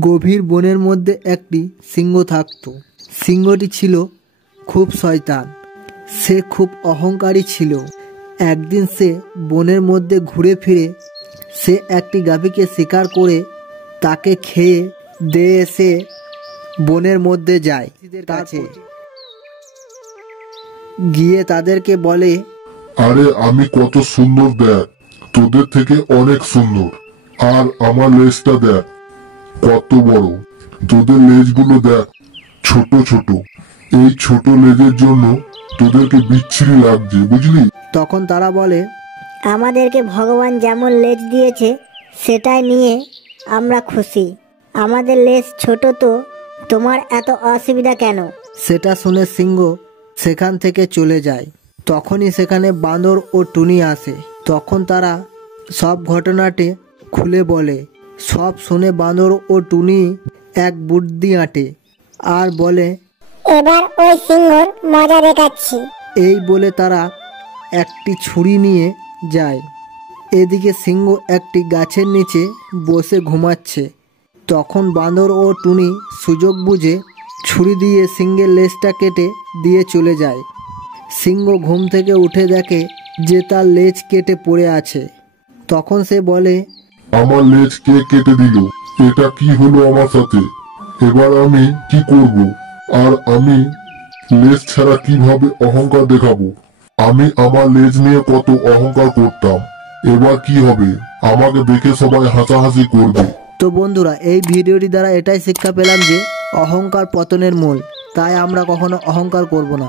গভীর বনের মধ্যে একটি সিংহ থাকত। সিংহটি ছিল খুব শয়তান। সে খুব অহংকারী ছিল। একদিন সে বনের মধ্যে ঘুরে ফিরে সে একটি গাভীকে শিকার করে তাকে খেয়ে দিয়ে সে বনের মধ্যে যায়। কাছে গিয়ে তাদেরকে বলে, আরে আমি কত সুন্দর দেখ, তোদের থেকে অনেক সুন্দর। আর আমার লেজটা দেখ কত বড়, তোদের লেজগুলো দেখ ছোট ছোট। এই ছোট লেজের জন্য তোদেরকে বিচ্ছিরি লাগছে, বুঝলি? তখন তারা বলে, আমাদেরকে ভগবান যেমন লেজ দিয়েছে সেটাই নিয়ে আমরা খুশি। আমাদের লেজ ছোট, তো তোমার এত অসুবিধা কেন? সেটা শুনে সিংহ সেখান থেকে চলে যায়। তখনই সেখানে বাঁদর ও টুনি আসে। তখন তারা সব ঘটনাটি খুলে বলে। সব শুনে বাঁদর ও টুনি এক বুদ্ধি আঁটে আর বলে, এবার ওই সিংহর মজা দেখাচ্ছি। এই বলে তারা একটি ছুরি নিয়ে যায়। এদিকে সিংহ একটি গাছের নিচে বসে ঘুমাচ্ছে। তখন বাঁদর ও টুনি সুযোগ বুঝে ছুরি দিয়ে সিংহের লেজটা কেটে দিয়ে চলে যায়। সিংহ ঘুম থেকে উঠে দেখে যে তার লেজ কেটে পড়ে আছে। তখন সে বলে, আমার লেজ কে কেটে দিল? এটা কি হলো আমার সাথে? এবার আমি কি করব? আর আমি লেজ ছাড়া কিভাবে অহংকার দেখাবো? আমি আমার লেজ নিয়ে কত অহংকার করতাম, এবার কি হবে? আমাকে দেখে সবাই হাসাহাসি করবে। তো বন্ধুরা, এই ভিডিওটি দ্বারা এটাই শিক্ষা পেলাম যে অহংকার পতনের মূল। তাই আমরা কখনো অহংকার করব না।